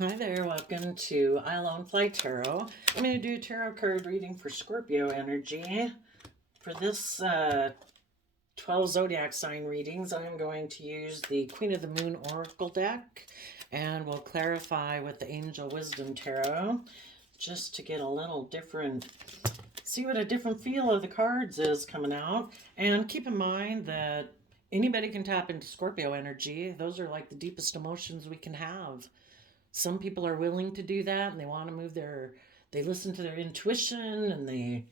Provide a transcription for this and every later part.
Hi there, welcome to I Alone Fly Tarot. I'm going to do a tarot card reading for Scorpio energy. For this 12 zodiac sign readings, I'm going to use the Queen of the Moon Oracle deck, and we'll clarify with the Angel Wisdom Tarot just to get a little different, see what a different feel of the cards is coming out. And keep in mind that anybody can tap into Scorpio energy. Those are like the deepest emotions we can have. Some people are willing to do that and they want to they listen to their intuition and they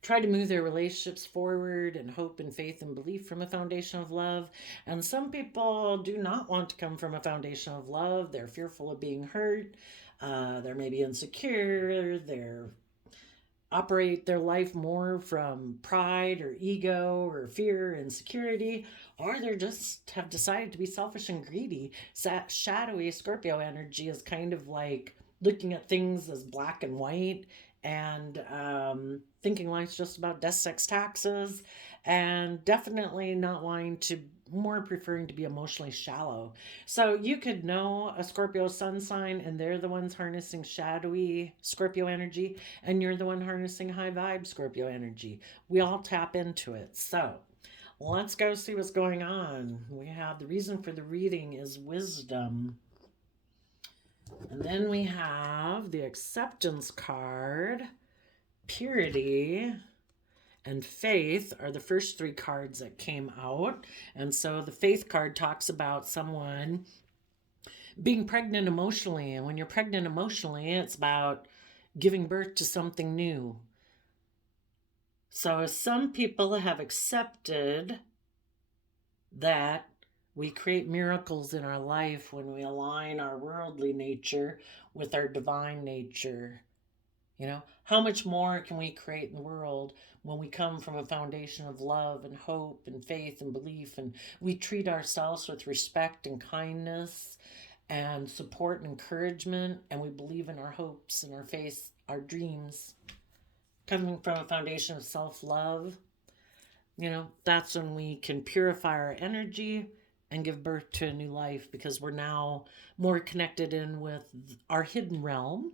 try to move their relationships forward and hope and faith and belief from a foundation of love. And some people do not want to come from a foundation of love. They're fearful of being hurt. They're maybe insecure. They're operate their life more from pride or ego or fear and insecurity, or they just have decided to be selfish and greedy. Shadowy Scorpio energy is kind of like looking at things as black and white and thinking life's just about death, sex, taxes, and definitely not wanting to, more preferring to be emotionally shallow. So you could know a Scorpio sun sign and they're the ones harnessing shadowy Scorpio energy, and you're the one harnessing high vibe Scorpio energy. We all tap into it. So let's go see what's going on. We have the reason for the reading is wisdom. And then we have the acceptance card, purity, and faith are the first three cards that came out. And so the faith card talks about someone being pregnant emotionally. And when you're pregnant emotionally, it's about giving birth to something new. So some people have accepted that we create miracles in our life when we align our worldly nature with our divine nature. You know, how much more can we create in the world when we come from a foundation of love and hope and faith and belief, and we treat ourselves with respect and kindness and support and encouragement, and we believe in our hopes and our faith, our dreams, coming from a foundation of self-love. You know, that's when we can purify our energy and give birth to a new life, because we're now more connected in with our hidden realm,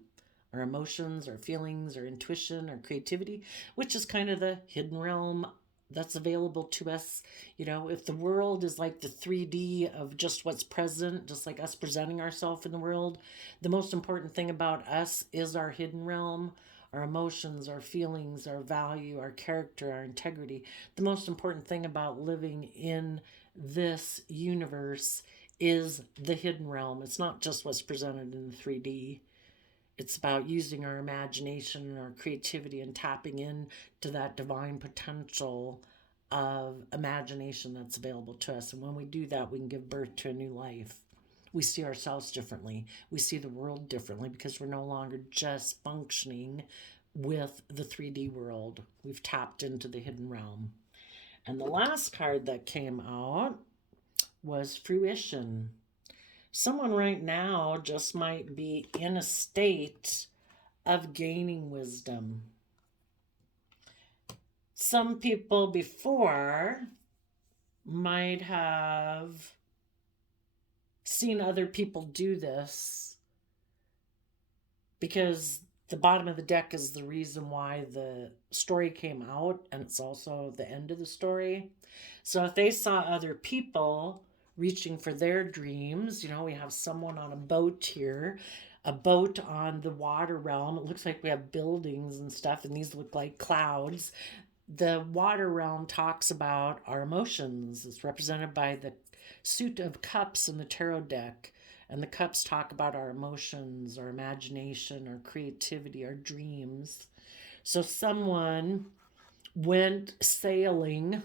our emotions, our feelings, our intuition, our creativity, which is kind of the hidden realm that's available to us. You know, if the world is like the 3D of just what's present, just like us presenting ourselves in the world, the most important thing about us is our hidden realm, our emotions, our feelings, our value, our character, our integrity. The most important thing about living in this universe is the hidden realm. It's not just what's presented in the 3D. It's about using our imagination and our creativity and tapping in to that divine potential of imagination that's available to us. And when we do that, we can give birth to a new life. We see ourselves differently. We see the world differently because we're no longer just functioning with the 3D world. We've tapped into the hidden realm. And the last card that came out was fruition. Someone right now just might be in a state of gaining wisdom. Some people before might have seen other people do this, because the bottom of the deck is the reason why the story came out, and it's also the end of the story. So if they saw other people reaching for their dreams, you know, we have someone on a boat here, a boat on the water realm. It looks like we have buildings and stuff, and these look like clouds. The water realm talks about our emotions. It's represented by the suit of cups in the tarot deck. And the cups talk about our emotions, our imagination, our creativity, our dreams. So someone went sailing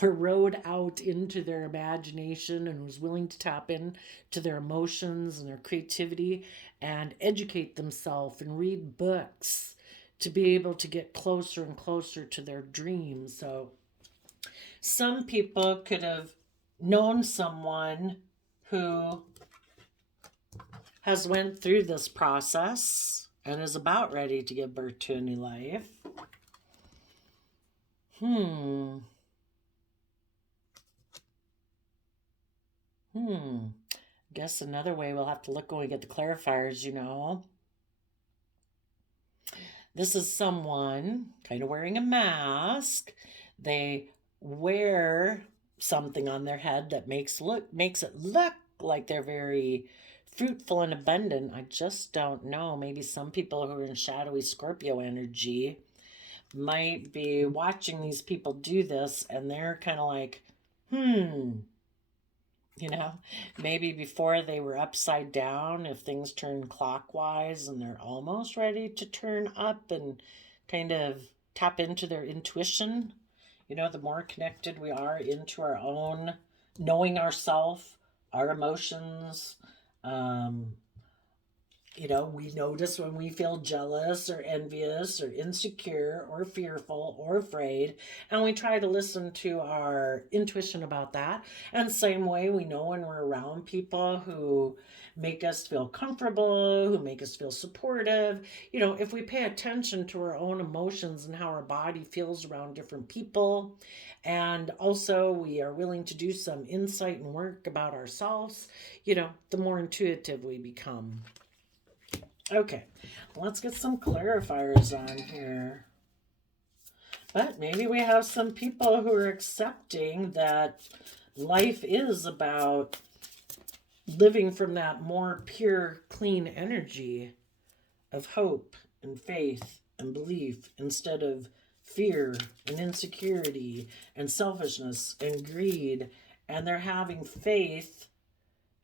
or rode out into their imagination and was willing to tap in to their emotions and their creativity and educate themselves and read books to be able to get closer and closer to their dreams. So some people could have known someone who has went through this process and is about ready to give birth to a new life. Guess another way we'll have to look when we get the clarifiers, you know. This is someone kind of wearing a mask. They wear something on their head that makes it look like they're very fruitful and abundant. I just don't know. Maybe some people who are in shadowy Scorpio energy might be watching these people do this and they're kind of like, you know, maybe before they were upside down, if things turn clockwise and they're almost ready to turn up and kind of tap into their intuition. You know, the more connected we are into our own knowing ourself, our emotions, you know, we notice when we feel jealous or envious or insecure or fearful or afraid, and we try to listen to our intuition about that. And same way, we know when we're around people who make us feel comfortable, who make us feel supportive. You know, if we pay attention to our own emotions and how our body feels around different people, and also we are willing to do some insight and work about ourselves, you know, the more intuitive we become. Okay, let's get some clarifiers on here. But maybe we have some people who are accepting that life is about living from that more pure, clean energy of hope and faith and belief instead of fear and insecurity and selfishness and greed. And they're having faith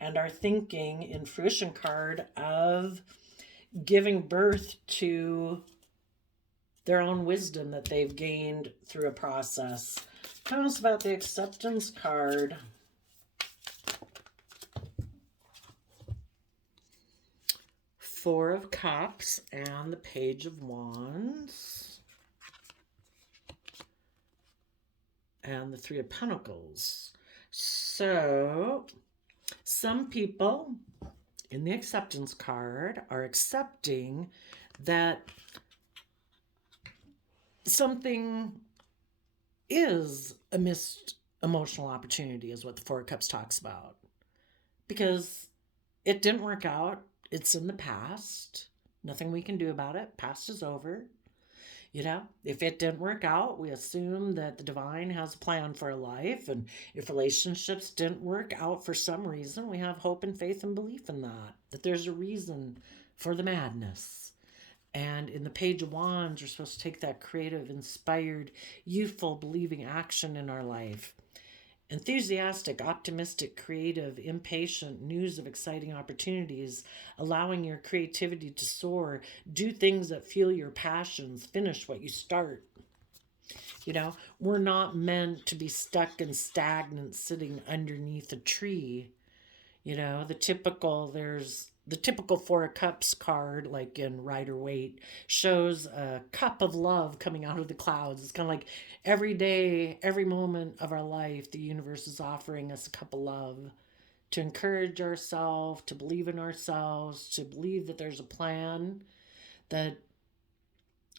and are thinking in fruition card of giving birth to their own wisdom that they've gained through a process. Tell us about the acceptance card. Four of Cups and the Page of Wands. And the Three of Pentacles. So, some people in the acceptance card are accepting that something is a missed emotional opportunity, is what the Four of Cups talks about. Because it didn't work out. It's in the past. Nothing we can do about it. Past is over. You know, if it didn't work out, we assume that the divine has a plan for our life. And if relationships didn't work out for some reason, we have hope and faith and belief in that there's a reason for the madness. And in the Page of Wands, we're supposed to take that creative, inspired, youthful, believing action in our life. Enthusiastic, optimistic, creative, impatient, news of exciting opportunities, allowing your creativity to soar, do things that fuel your passions, finish what you start. You know, we're not meant to be stuck and stagnant sitting underneath a tree. You know, the typical Four of Cups card, like in Rider-Waite, shows a cup of love coming out of the clouds. It's kind of like every day, every moment of our life, the universe is offering us a cup of love to encourage ourselves, to believe in ourselves, to believe that there's a plan, that,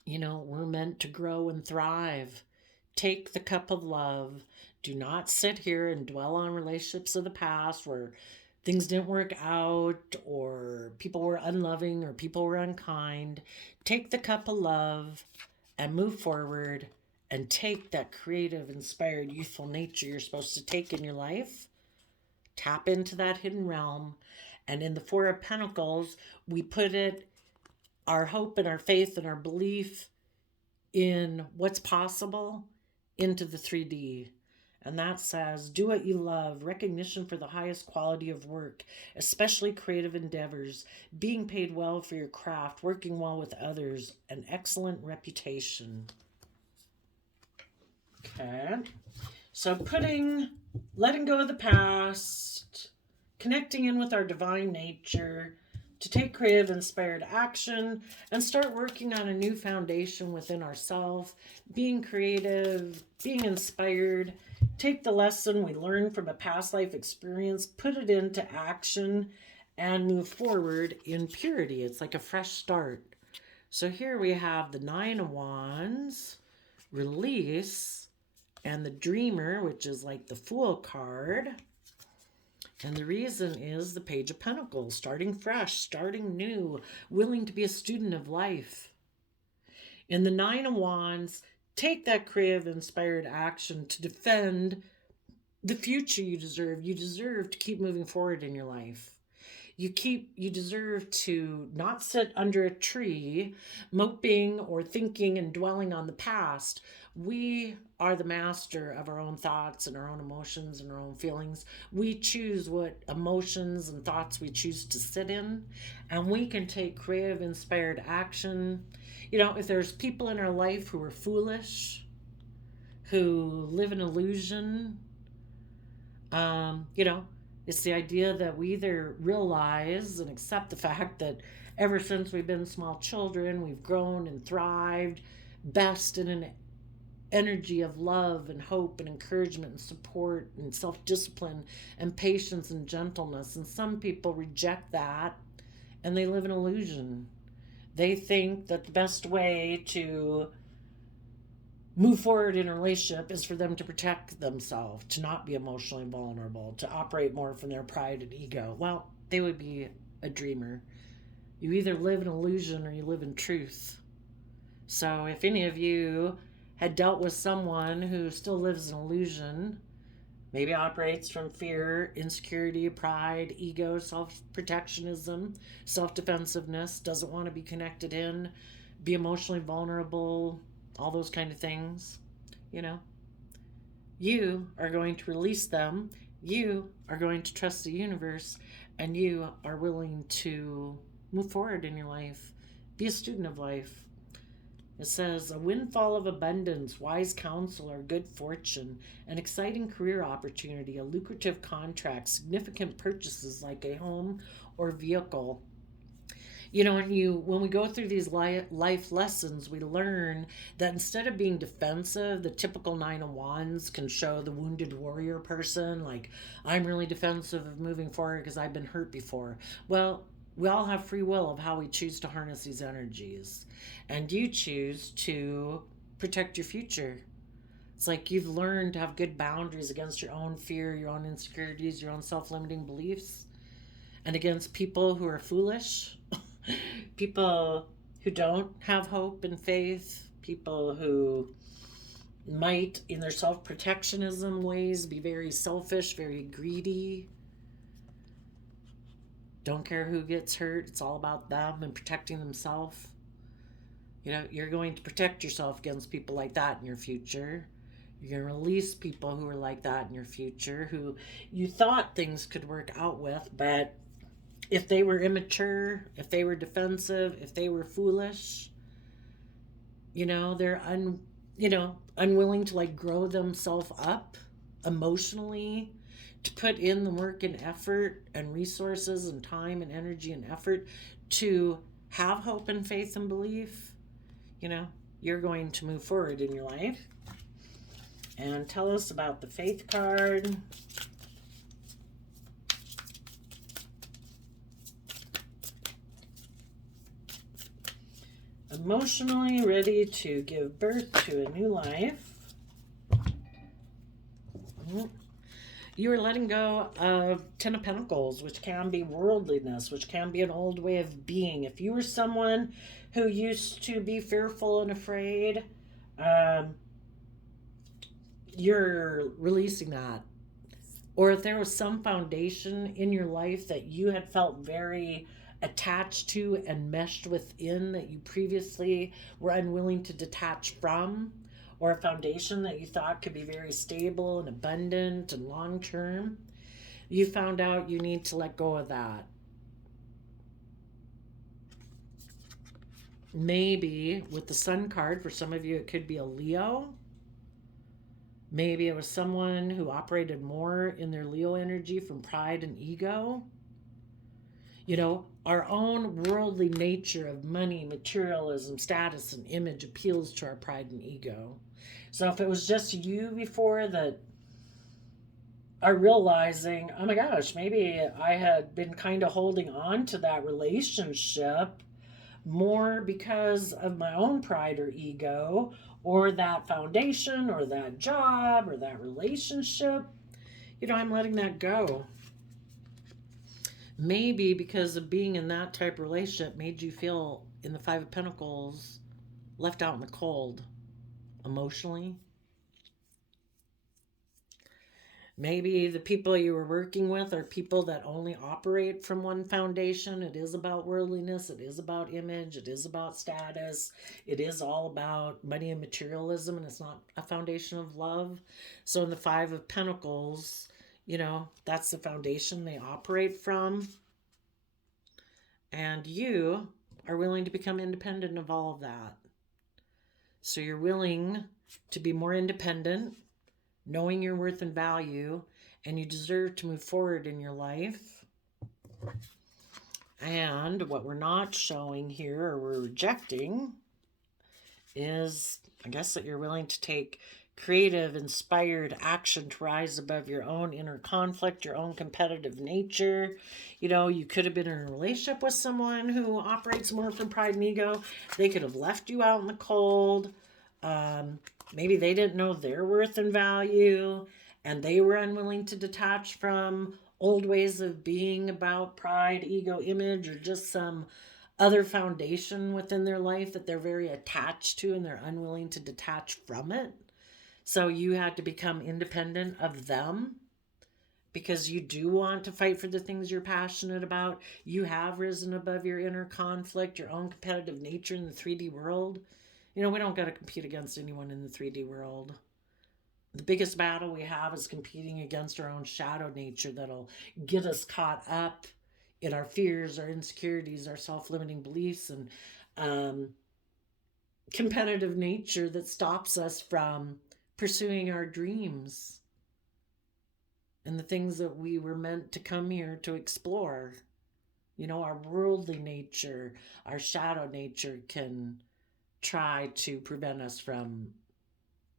you know, we're meant to grow and thrive. Take the cup of love. Do not sit here and dwell on relationships of the past where things didn't work out, or people were unloving, or people were unkind. Take the cup of love and move forward and take that creative, inspired, youthful nature you're supposed to take in your life. Tap into that hidden realm. And in the Four of Pentacles, we put our hope and our faith and our belief in what's possible into the 3D. And that says, do what you love, recognition for the highest quality of work, especially creative endeavors, being paid well for your craft, working well with others, an excellent reputation. Okay. So letting go of the past, connecting in with our divine nature, to take creative, inspired action and start working on a new foundation within ourselves, being creative, being inspired. Take the lesson we learned from a past life experience, put it into action, and move forward in purity. It's like a fresh start. So here we have the Nine of Wands, Release, and the Dreamer, which is like the Fool card. And the reason is the Page of Pentacles, starting fresh, starting new, willing to be a student of life. In the Nine of Wands, take that creative, inspired action to defend the future you deserve. You deserve to keep moving forward in your life. You deserve to not sit under a tree moping or thinking and dwelling on the past. We are the master of our own thoughts and our own emotions and our own feelings. We choose what emotions and thoughts we choose to sit in, and we can take creative, inspired action. If there's people in our life who are foolish, who live in illusion, it's the idea that we either realize and accept the fact that ever since we've been small children, we've grown and thrived best in an energy of love and hope and encouragement and support and self-discipline and patience and gentleness. And some people reject that and they live in illusion. They think that the best way to move forward in a relationship is for them to protect themselves, to not be emotionally vulnerable, to operate more from their pride and ego. Well, they would be a dreamer. You either live in illusion or you live in truth. So if any of you had dealt with someone who still lives in illusion, maybe operates from fear, insecurity, pride, ego, self-protectionism, self-defensiveness, doesn't want to be connected in, be emotionally vulnerable, all those kind of things, you are going to release them. You are going to trust the universe, and you are willing to move forward in your life. Be a student of life. It says, a windfall of abundance, wise counsel, or good fortune, an exciting career opportunity, a lucrative contract, significant purchases like a home or vehicle. When we go through these life lessons, we learn that instead of being defensive, the typical Nine of Wands can show the wounded warrior person, like, I'm really defensive of moving forward because I've been hurt before. Well, we all have free will of how we choose to harness these energies. And you choose to protect your future. It's like you've learned to have good boundaries against your own fear, your own insecurities, your own self-limiting beliefs, and against people who are foolish. People who don't have hope and faith, people who might, in their self-protectionism ways, be very selfish, very greedy, don't care who gets hurt. It's all about them and protecting themselves. You're going to protect yourself against people like that in your future. You're going to release people who are like that in your future, who you thought things could work out with, but if they were immature, if they were defensive, if they were foolish, they're unwilling to grow themselves up emotionally, to put in the work and effort and resources and time and energy and effort to have hope and faith and belief, you're going to move forward in your life. And tell us about the Faith card. Emotionally ready to give birth to a new life. You are letting go of Ten of Pentacles, which can be worldliness, which can be an old way of being. If you were someone who used to be fearful and afraid, you're releasing that. Or if there was some foundation in your life that you had felt very attached to and meshed within that you previously were unwilling to detach from, or a foundation that you thought could be very stable and abundant and long-term, you found out you need to let go of that. Maybe with the Sun card, for some of you, it could be a Leo. Maybe it was someone who operated more in their Leo energy from pride and ego. Our own worldly nature of money, materialism, status, and image appeals to our pride and ego. So if it was just you before that are realizing, oh my gosh, maybe I had been kind of holding on to that relationship more because of my own pride or ego, or that foundation, or that job, or that relationship, I'm letting that go. maybe because of being in that type of relationship made you feel in the Five of Pentacles left out in the cold emotionally. Maybe the people you were working with are people that only operate from one foundation. It is about worldliness. It is about image. It is about status. It is all about money and materialism, and it's not a foundation of love. So in the Five of Pentacles, that's the foundation they operate from. And you are willing to become independent of all of that. So you're willing to be more independent, knowing your worth and value, and you deserve to move forward in your life. And what we're not showing here, or we're rejecting, is, I guess, that you're willing to take creative, inspired action to rise above your own inner conflict, your own competitive nature. You could have been in a relationship with someone who operates more from pride and ego. They could have left you out in the cold. Maybe they didn't know their worth and value, and they were unwilling to detach from old ways of being about pride, ego, image, or just some other foundation within their life that they're very attached to, and they're unwilling to detach from it. So you had to become independent of them because you do want to fight for the things you're passionate about. You have risen above your inner conflict, your own competitive nature in the 3D world. We don't got to compete against anyone in the 3D world. The biggest battle we have is competing against our own shadow nature that'll get us caught up in our fears, our insecurities, our self-limiting beliefs, and competitive nature that stops us from pursuing our dreams and the things that we were meant to come here to explore. Our worldly nature, our shadow nature can try to prevent us from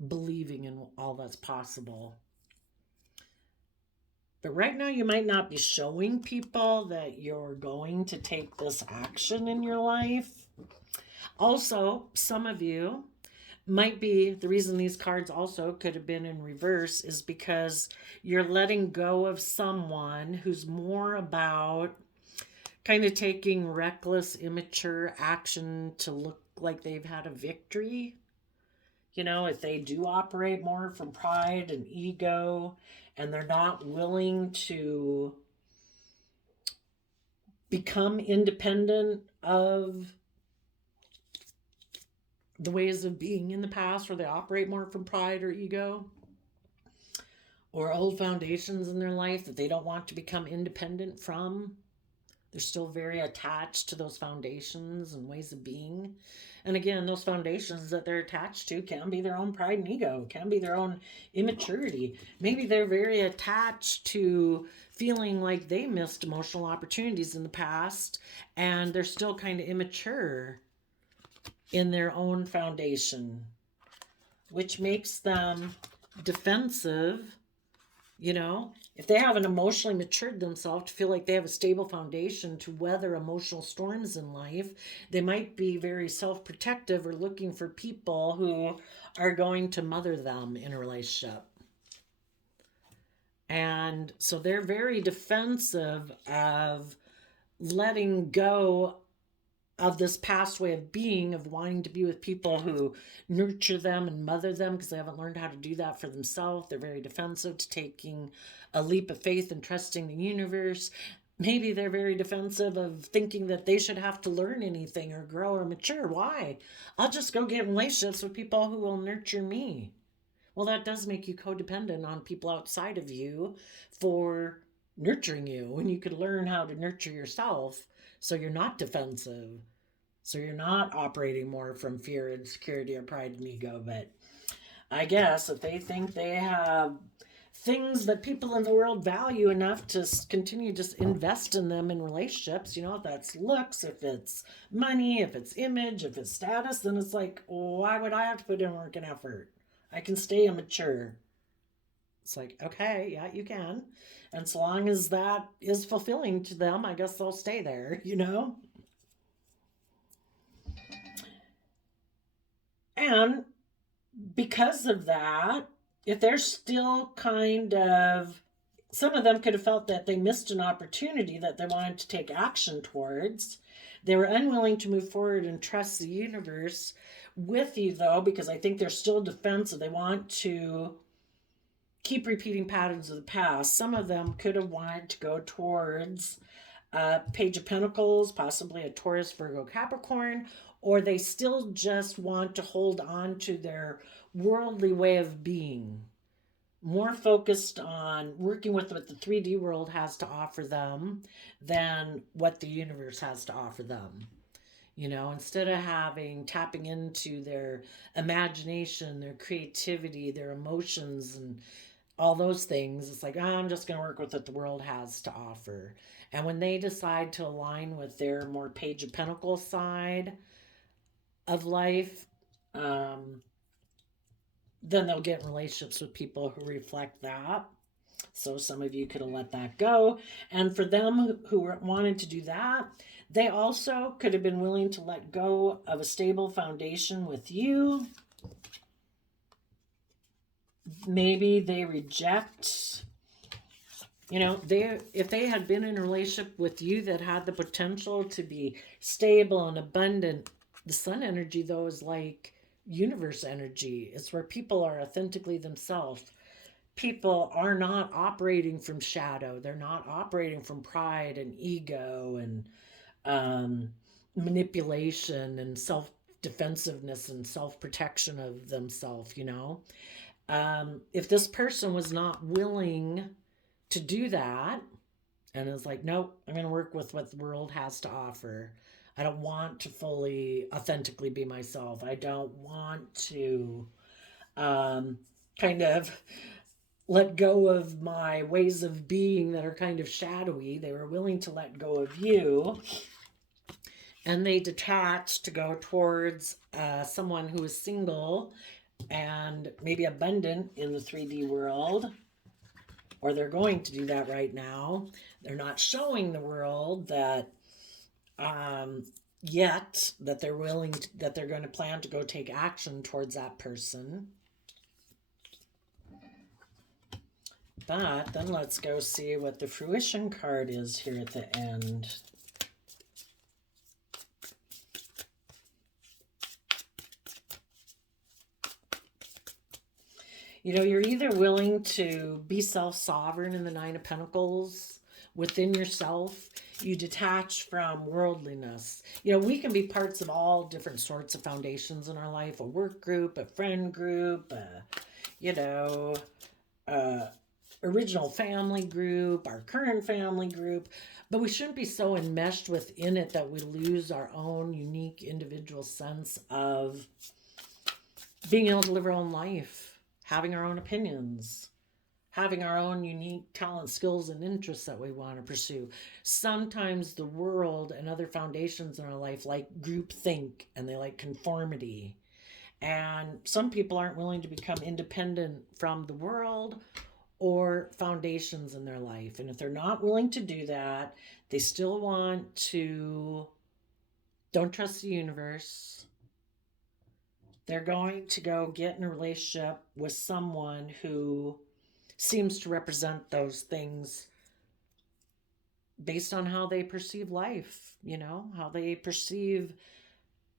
believing in all that's possible. But right now, you might not be showing people that you're going to take this action in your life. Also, some of you might be, the reason these cards also could have been in reverse is because you're letting go of someone who's more about kind of taking reckless, immature action to look like they've had a victory. If they do operate more from pride and ego, and they're not willing to become independent of the ways of being in the past, where they operate more from pride or ego, or old foundations in their life that they don't want to become independent from. They're still very attached to those foundations and ways of being. And again, those foundations that they're attached to can be their own pride and ego, can be their own immaturity. Maybe they're very attached to feeling like they missed emotional opportunities in the past, and they're still kind of immature in their own foundation, which makes them defensive. If they haven't emotionally matured themselves to feel like they have a stable foundation to weather emotional storms in life, they might be very self-protective or looking for people who are going to mother them in a relationship. And so they're very defensive of letting go of this past way of being, of wanting to be with people who nurture them and mother them, because they haven't learned how to do that for themselves. They're very defensive to taking a leap of faith and trusting the universe. Maybe they're very defensive of thinking that they should have to learn anything or grow or mature. Why? I'll just go get relationships with people who will nurture me. Well, that does make you codependent on people outside of you for nurturing you, when you could learn how to nurture yourself so you're not defensive, so you're not operating more from fear, insecurity, or pride and ego. But I guess if they think they have things that people in the world value enough to continue to invest in them in relationships, if that's looks, if it's money, if it's image, if it's status, then it's like, why would I have to put in work and effort? I can stay immature. It's like, okay, yeah, you can. And so long as that is fulfilling to them, I guess they'll stay there, And because of that, if they're still kind of some of them could have felt that they missed an opportunity that they wanted to take action towards. They were unwilling to move forward and trust the universe with you, though, because I think they're still defensive. They want to keep repeating patterns of the past. Some of them could have wanted to go towards Page of Pentacles, possibly a Taurus, Virgo, Capricorn, or they still just want to hold on to their worldly way of being, more focused on working with what the 3D world has to offer them than what the universe has to offer them. You know, instead of tapping into their imagination, their creativity, their emotions, and all those things, it's like, oh, I'm just going to work with what the world has to offer. And when they decide to align with their more Page of Pentacles side of life, then they'll get in relationships with people who reflect that. So some of you could have let that go. And for them who wanted to do that, they also could have been willing to let go of a stable foundation with you. Maybe they reject, if they had been in a relationship with you that had the potential to be stable and abundant. The sun energy, though, is like universe energy. It's where people are authentically themselves. People are not operating from shadow. They're not operating from pride and ego and manipulation and self-defensiveness and self-protection of themselves, if this person was not willing to do that and is like, nope, I'm going to work with what the world has to offer. I don't want to fully authentically be myself. I don't want to kind of let go of my ways of being that are kind of shadowy. They were willing to let go of you. And they detached to go towards someone who is single and maybe abundant in the 3D world, or they're going to do that right now. They're not showing the world that yet that they're willing to, that they're going to plan to go take action towards that person. But then let's go see what the fruition card is here at the end. You're either willing to be self-sovereign in the Nine of Pentacles within yourself. You detach from worldliness. We can be parts of all different sorts of foundations in our life. A work group, a friend group, original family group, our current family group. But we shouldn't be so enmeshed within it that we lose our own unique individual sense of being able to live our own life. Having our own opinions, having our own unique talent, skills, and interests that we want to pursue. Sometimes the world and other foundations in our life like groupthink and they like conformity. And some people aren't willing to become independent from the world or foundations in their life. And if they're not willing to do that, they still want to, don't trust the universe. They're going to go get in a relationship with someone who seems to represent those things based on how they perceive life, how they perceive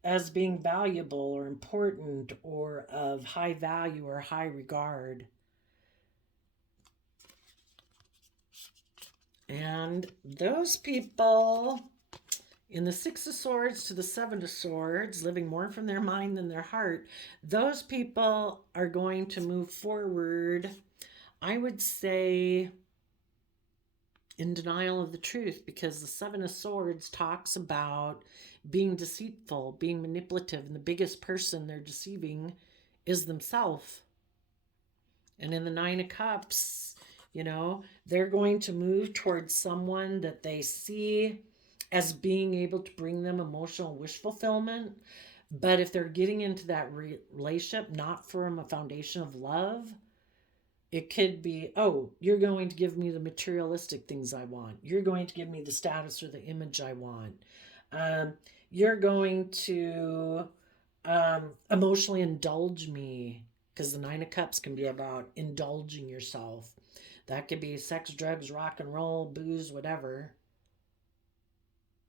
as being valuable or important or of high value or high regard. And those people in the Six of Swords to the Seven of Swords, living more from their mind than their heart, those people are going to move forward, I would say, in denial of the truth, because the Seven of Swords talks about being deceitful, being manipulative, and the biggest person they're deceiving is themselves. And in the Nine of Cups, they're going to move towards someone that they see as being able to bring them emotional wish fulfillment. But if they're getting into that relationship, not from a foundation of love, it could be, oh, you're going to give me the materialistic things I want. You're going to give me the status or the image I want. You're going to emotionally indulge me, because the Nine of Cups can be about indulging yourself. That could be sex, drugs, rock and roll, booze, whatever.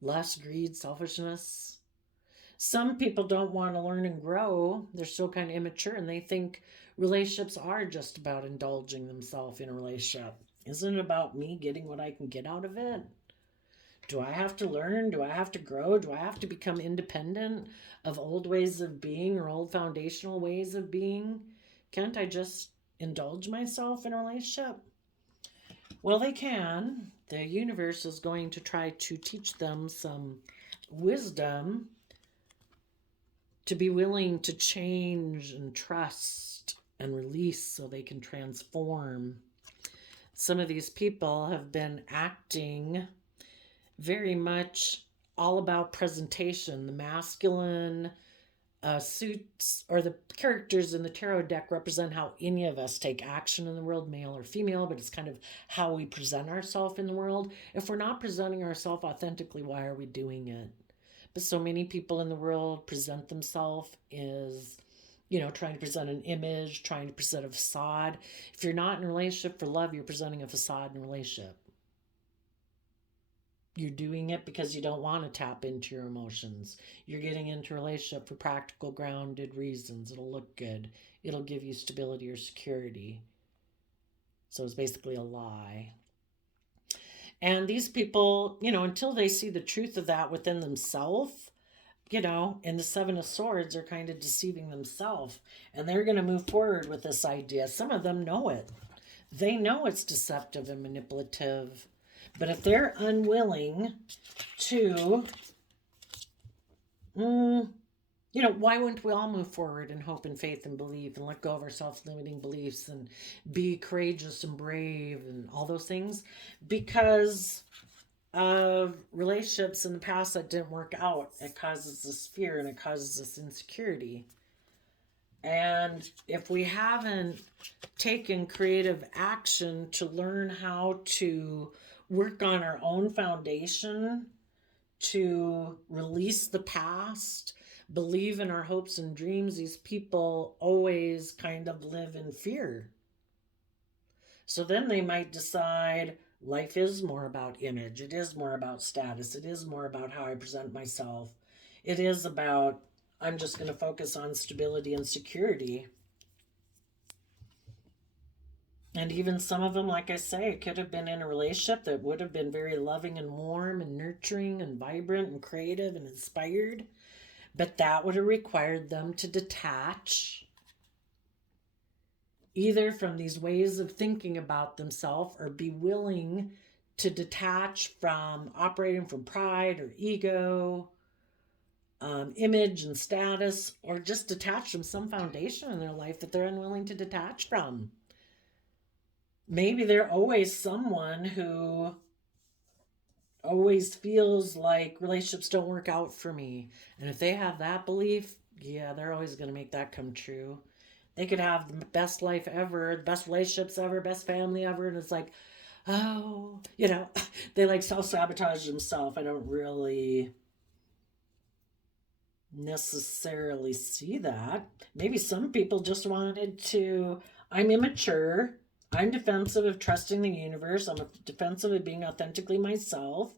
Lust, greed, selfishness. Some people don't want to learn and grow. They're still kind of immature and they think relationships are just about indulging themselves in a relationship. Isn't it about me getting what I can get out of it? Do I have to learn? Do I have to grow? Do I have to become independent of old ways of being or old foundational ways of being? Can't I just indulge myself in a relationship? Well, they can. The universe is going to try to teach them some wisdom to be willing to change and trust and release so they can transform. Some of these people have been acting very much all about presentation. The masculine suits or the characters in the tarot deck represent how any of us take action in the world, male or female, but it's kind of how we present ourselves in the world. If we're not presenting ourselves authentically, why are we doing it? But so many people in the world present themselves as, trying to present an image, trying to present a facade. If you're not in a relationship for love, you're presenting a facade in a relationship. You're doing it because you don't want to tap into your emotions. You're getting into a relationship for practical, grounded reasons. It'll look good. It'll give you stability or security. So it's basically a lie. And these people, until they see the truth of that within themselves, and the Seven of Swords are kind of deceiving themselves. And they're going to move forward with this idea. Some of them know it. They know it's deceptive and manipulative. But if they're unwilling to, why wouldn't we all move forward in hope and faith and belief and let go of our self-limiting beliefs and be courageous and brave and all those things? Because of relationships in the past that didn't work out. It causes this fear and it causes this insecurity. And if we haven't taken creative action to learn how to work on our own foundation, to release the past, believe in our hopes and dreams, these people always kind of live in fear. So then they might decide life is more about image. It is more about status. It is more about how I present myself. It is about, I'm just going to focus on stability and security. And even some of them, like I say, could have been in a relationship that would have been very loving and warm and nurturing and vibrant and creative and inspired. But that would have required them to detach either from these ways of thinking about themselves or be willing to detach from operating from pride or ego, image and status, or just detach from some foundation in their life that they're unwilling to detach from. Maybe they're always someone who always feels like relationships don't work out for me. And if they have that belief, yeah, they're always going to make that come true. They could have the best life ever, the best relationships ever, best family ever. And it's like, oh, they like self-sabotage themselves. I don't really necessarily see that. Maybe some people just wanted to, I'm immature. I'm defensive of trusting the universe. I'm defensive of being authentically myself.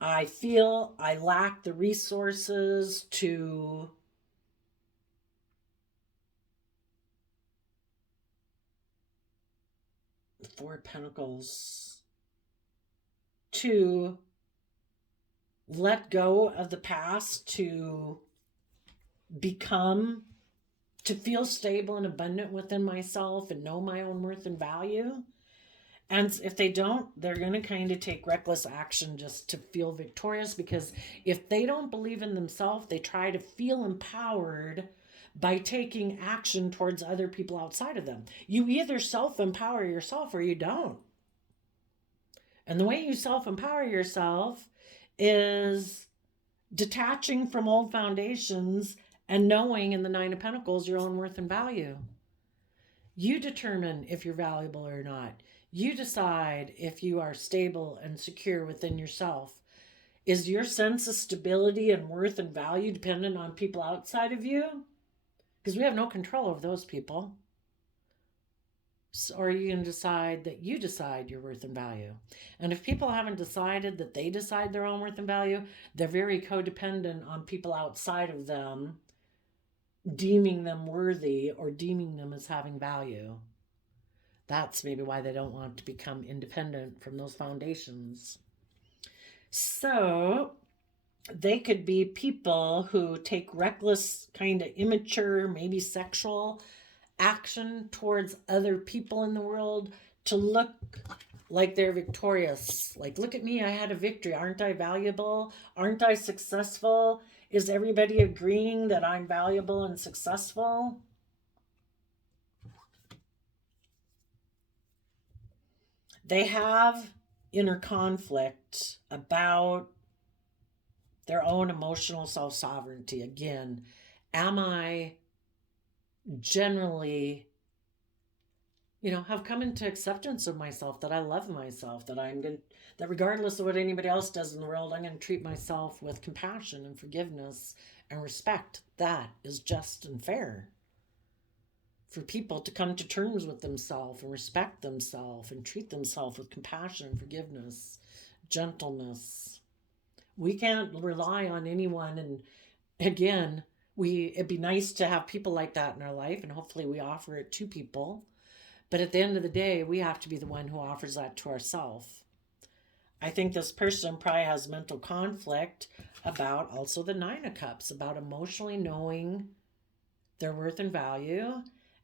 I feel I lack the resources to Four of Pentacles, to let go of the past, to feel stable and abundant within myself and know my own worth and value. And if they don't, they're going to kind of take reckless action just to feel victorious, because if they don't believe in themselves, they try to feel empowered by taking action towards other people outside of them. You either self-empower yourself or you don't. And the way you self-empower yourself is detaching from old foundations and knowing in the Nine of Pentacles your own worth and value. You determine if you're valuable or not. You decide if you are stable and secure within yourself. Is your sense of stability and worth and value dependent on people outside of you? Because we have no control over those people. Or you can decide that you decide your worth and value. And if people haven't decided that they decide their own worth and value, they're very codependent on people outside of them deeming them worthy or deeming them as having value. That's maybe why they don't want to become independent from those foundations. So they could be people who take reckless, kind of immature, maybe sexual action towards other people in the world to look like they're victorious. Like, look at me, I had a victory. Aren't I valuable? Aren't I successful? Is everybody agreeing that I'm valuable and successful? They have inner conflict about their own emotional self-sovereignty. Again, am I generally, have come into acceptance of myself, that I love myself, that regardless of what anybody else does in the world, I'm going to treat myself with compassion and forgiveness and respect. That is just and fair for people to come to terms with themselves and respect themselves and treat themselves with compassion and forgiveness, gentleness. We can't rely on anyone. And again, it'd be nice to have people like that in our life, and hopefully we offer it to people. But at the end of the day, we have to be the one who offers that to ourselves. I think this person probably has mental conflict about also the Nine of Cups, about emotionally knowing their worth and value,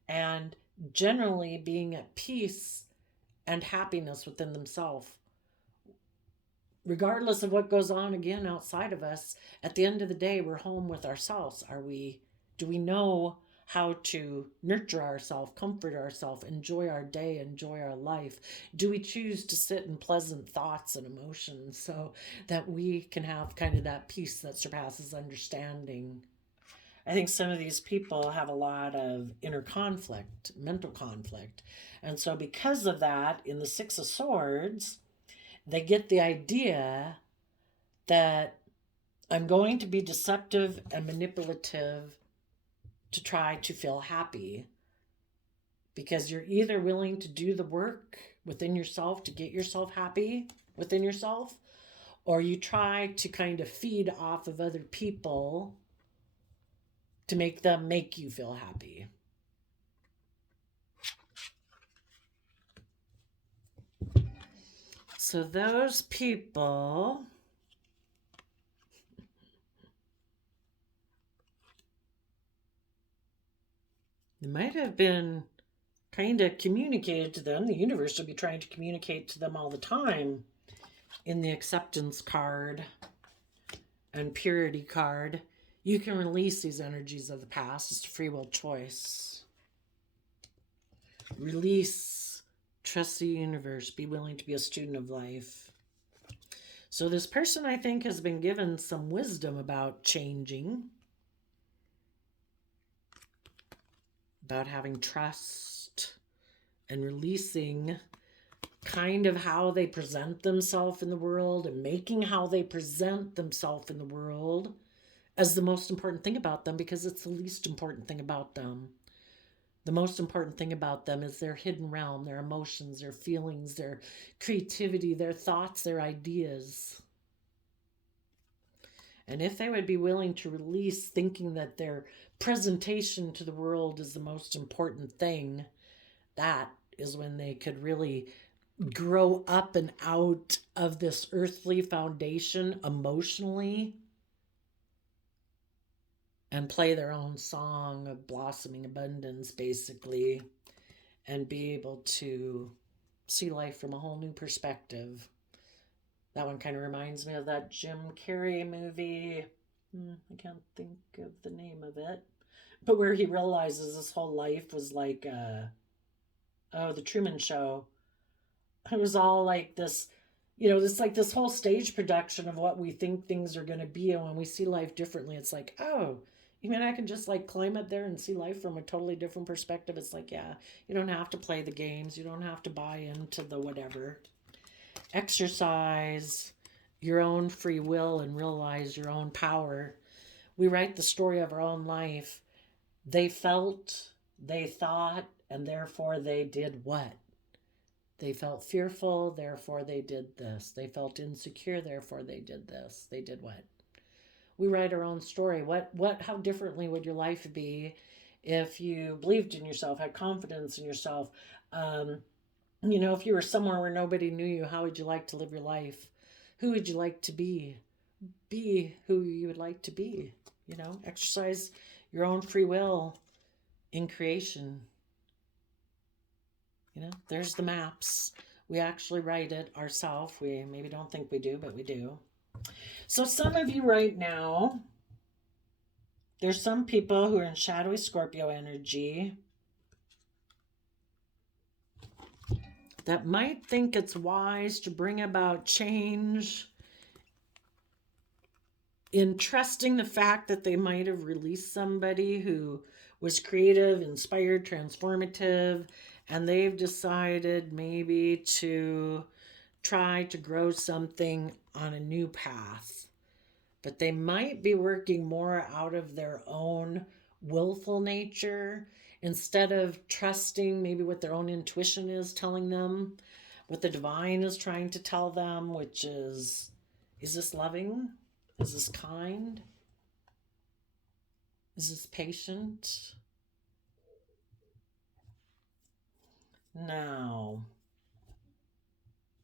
and generally being at peace and happiness within themselves. Regardless of what goes on again outside of us, at the end of the day, we're home with ourselves. Do we know how to nurture ourselves, comfort ourselves, enjoy our day, enjoy our life? Do we choose to sit in pleasant thoughts and emotions so that we can have kind of that peace that surpasses understanding? I think some of these people have a lot of inner conflict, mental conflict. And so because of that, in the Six of Swords, they get the idea that I'm going to be deceptive and manipulative to try to feel happy, because you're either willing to do the work within yourself to get yourself happy within yourself, or you try to kind of feed off of other people to make them make you feel happy. So those people, it might have been kind of communicated to them. The universe will be trying to communicate to them all the time in the acceptance card and purity card. You can release these energies of the past. It's a free will choice. Release, trust the universe, be willing to be a student of life. So this person, I think, has been given some wisdom about changing, about having trust and releasing kind of how they present themselves in the world, and making how they present themselves in the world as the most important thing about them, because it's the least important thing about them. The most important thing about them is their hidden realm, their emotions, their feelings, their creativity, their thoughts, their ideas. And if they would be willing to release thinking that their presentation to the world is the most important thing, that is when they could really grow up and out of this earthly foundation emotionally and play their own song of blossoming abundance, basically, and be able to see life from a whole new perspective. That one kind of reminds me of that Jim Carrey movie. I can't think of the name of it. But where he realizes his whole life was like, The Truman Show. It was all like this, it's like this whole stage production of what we think things are going to be. And when we see life differently, it's like, oh, you mean I can just like climb up there and see life from a totally different perspective? It's like, yeah, you don't have to play the games. You don't have to buy into the whatever. Exercise your own free will and realize your own power. We write the story of our own life. They felt, they thought, And therefore they did what? They felt fearful, therefore they did this. They felt insecure, therefore they did this. They did what? We write our own story. How differently would your life be if you believed in yourself, had confidence in yourself? If you were somewhere where nobody knew you, how would you like to live your life? Who would you like to be? Be who you would like to be. Exercise your own free will in creation. There's the maps. We actually write it ourselves. We maybe don't think we do, but we do. So some of you right now, there's some people who are in shadowy Scorpio energy that might think it's wise to bring about change in trusting the fact that they might have released somebody who was creative, inspired, transformative, and they've decided maybe to try to grow something on a new path. But they might be working more out of their own willful nature instead of trusting maybe what their own intuition is telling them, what the divine is trying to tell them, which is this loving? Is this kind? Is this patient? Now,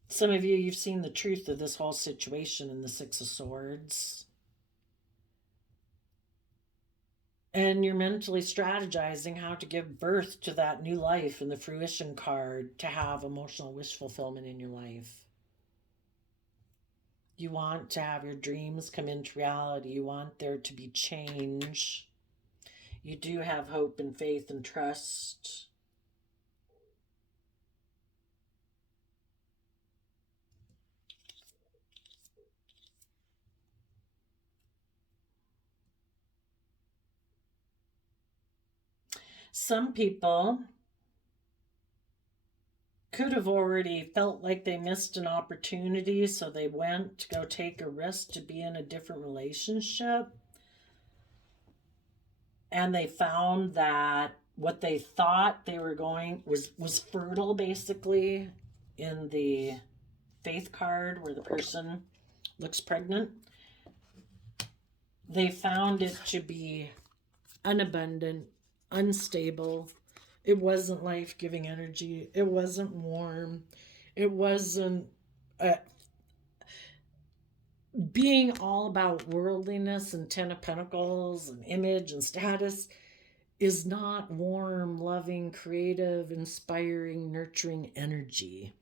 some of you, you've seen the truth of this whole situation in the Six of Swords. And you're mentally strategizing how to give birth to that new life in the fruition card to have emotional wish fulfillment in your life. You want to have your dreams come into reality. You want there to be change. You do have hope and faith and trust. Some people could have already felt like they missed an opportunity, so they went to go take a risk to be in a different relationship. And they found that what they thought they were going was fertile, basically, in the faith card where the person looks pregnant. They found it to be unabundant, unstable. It wasn't life-giving energy. It wasn't warm. It wasn't being all about worldliness and Ten of Pentacles and image and status is not warm, loving, creative, inspiring, nurturing energy.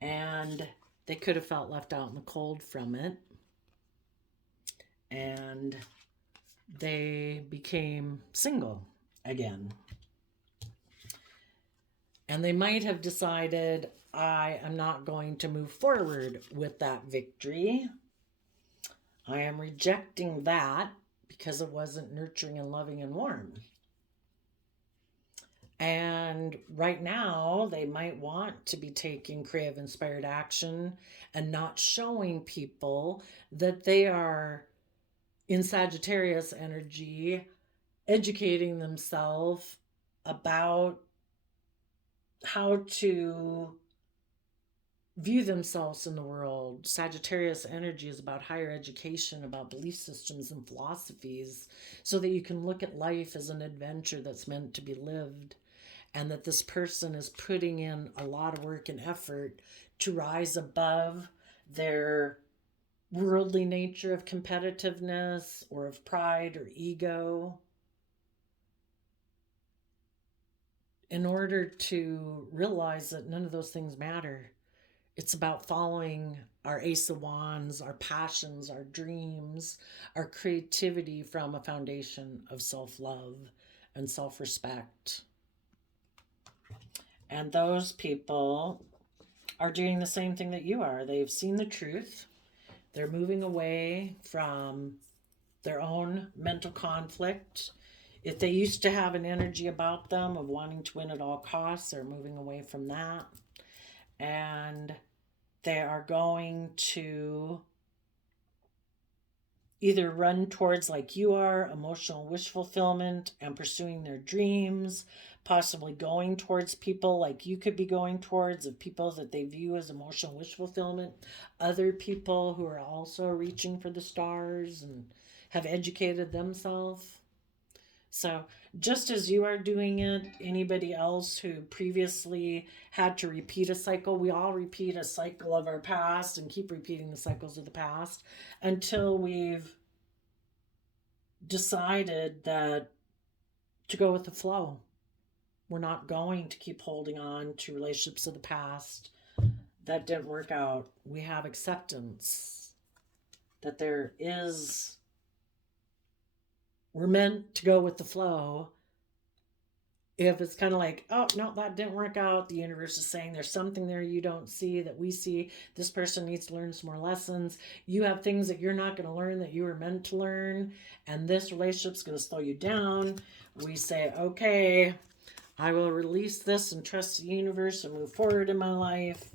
And they could have felt left out in the cold from it. And they became single again. And they might have decided, I am not going to move forward with that victory. I am rejecting that because it wasn't nurturing and loving and warm. And right now, they might want to be taking creative, inspired action and not showing people that they are in Sagittarius energy, educating themselves about how to view themselves in the world. Sagittarius energy is about higher education, about belief systems and philosophies, so that you can look at life as an adventure that's meant to be lived, and that this person is putting in a lot of work and effort to rise above their worldly nature of competitiveness or of pride or ego, in order to realize that none of those things matter. It's about following our Ace of Wands, our passions, our dreams, our creativity from a foundation of self-love and self-respect. And those people are doing the same thing that you are. They've seen the truth. They're moving away from their own mental conflict. If they used to have an energy about them of wanting to win at all costs, they're moving away from that. And they are going to either run towards, like you are, emotional wish fulfillment and pursuing their dreams, possibly going towards people like you could be going towards, of people that they view as emotional wish fulfillment, other people who are also reaching for the stars and have educated themselves. So, just as you are doing it, anybody else who previously had to repeat a cycle, we all repeat a cycle of our past and keep repeating the cycles of the past until we've decided that to go with the flow. We're not going to keep holding on to relationships of the past that didn't work out. We have acceptance that we're meant to go with the flow. If it's kind of like, oh, no, that didn't work out, the universe is saying there's something there you don't see that we see. This person needs to learn some more lessons. You have things that you're not going to learn that you were meant to learn, and this relationship's going to slow you down. We say, okay, I will release this and trust the universe and move forward in my life.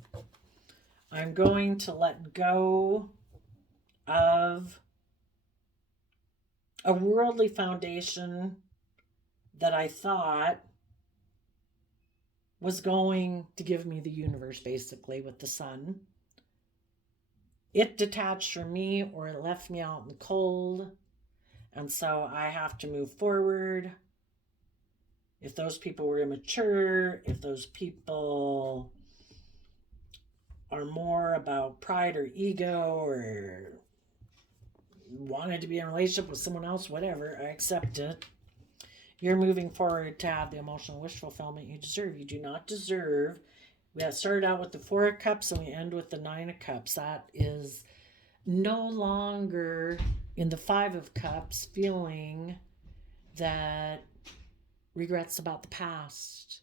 I'm going to let go of a worldly foundation that I thought was going to give me the universe, basically, with the sun. It detached from me, or it left me out in the cold. And so I have to move forward. If those people were immature, if those people are more about pride or ego or wanted to be in a relationship with someone else, whatever, I accept it. You're moving forward to have the emotional wish fulfillment you deserve. You do not deserve. We have started out with the 4 of Cups and we end with the 9 of Cups. That is no longer in the 5 of Cups feeling that regrets about the past.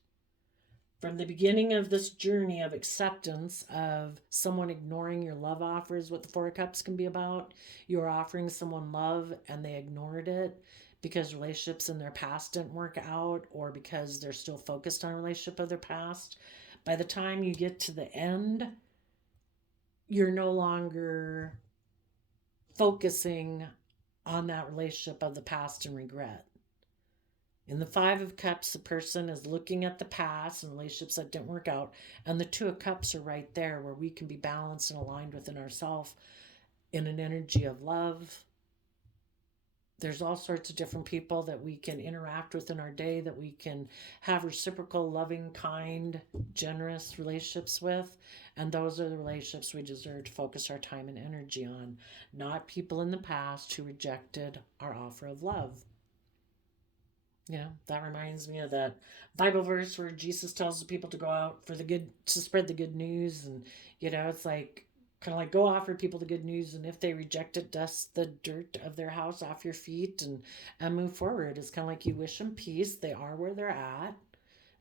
From the beginning of this journey of acceptance of someone ignoring your love offers, what the 4 of Cups can be about, you're offering someone love and they ignored it because relationships in their past didn't work out, or because they're still focused on a relationship of their past. By the time you get to the end, you're no longer focusing on that relationship of the past and regret. In the 5 of Cups, the person is looking at the past and relationships that didn't work out. And the 2 of Cups are right there where we can be balanced and aligned within ourselves in an energy of love. There's all sorts of different people that we can interact with in our day, that we can have reciprocal, loving, kind, generous relationships with. And those are the relationships we deserve to focus our time and energy on, not people in the past who rejected our offer of love. Yeah, that reminds me of that Bible verse where Jesus tells the people to go out for the good, to spread the good news. And, it's like, kind of like, go offer people the good news, and if they reject it, dust the dirt of their house off your feet and move forward. It's kind of like you wish them peace. They are where they're at.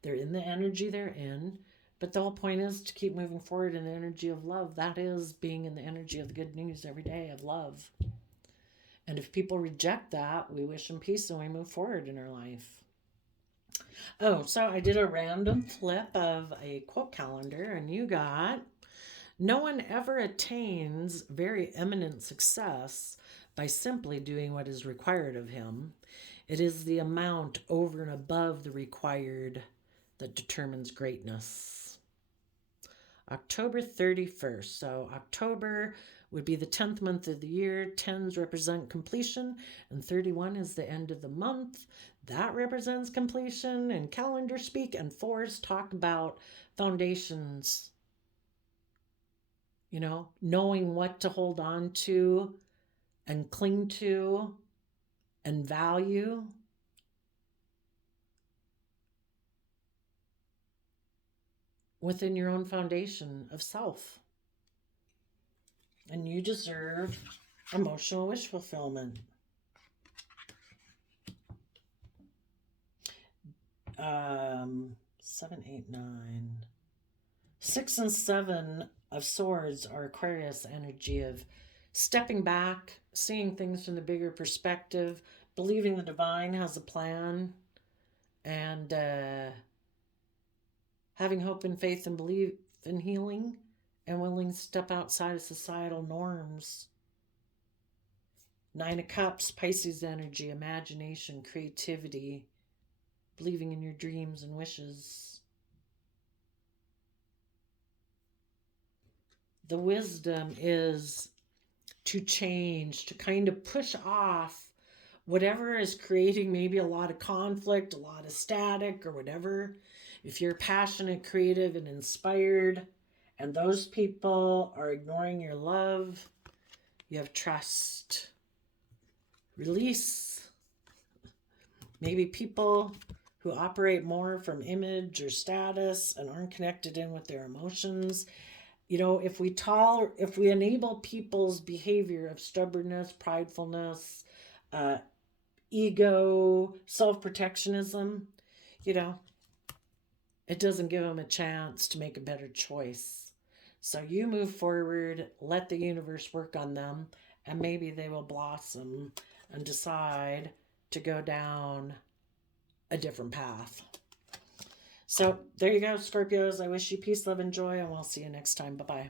They're in the energy they're in. But the whole point is to keep moving forward in the energy of love. That is being in the energy of the good news every day of love. And if people reject that, we wish them peace and we move forward in our life. Oh, so I did a random flip of a quote calendar, and you got, no one ever attains very eminent success by simply doing what is required of him. It is the amount over and above the required that determines greatness. October 31st. So October would be the 10th month of the year. 10s represent completion, and 31 is the end of the month. That represents completion in calendar speak, and 4s talk about foundations. Knowing what to hold on to and cling to and value. Within your own foundation of self. And you deserve emotional wish fulfillment. 7, 8, 9. 6 and 7 of Swords are Aquarius energy of stepping back, seeing things from the bigger perspective, believing the divine has a plan, and having hope and faith and belief in healing, and willing to step outside of societal norms. Nine of Cups, Pisces energy, imagination, creativity, believing in your dreams and wishes. The wisdom is to change, to kind of push off whatever is creating maybe a lot of conflict, a lot of static or whatever. If you're passionate, creative, and inspired, and those people are ignoring your love, you have trust. Release. Maybe people who operate more from image or status and aren't connected in with their emotions. You know, if we enable people's behavior of stubbornness, pridefulness, ego, self-protectionism, you know, it doesn't give them a chance to make a better choice. So you move forward, let the universe work on them, and maybe they will blossom and decide to go down a different path. So there you go, Scorpios. I wish you peace, love, and joy, and we'll see you next time. Bye-bye.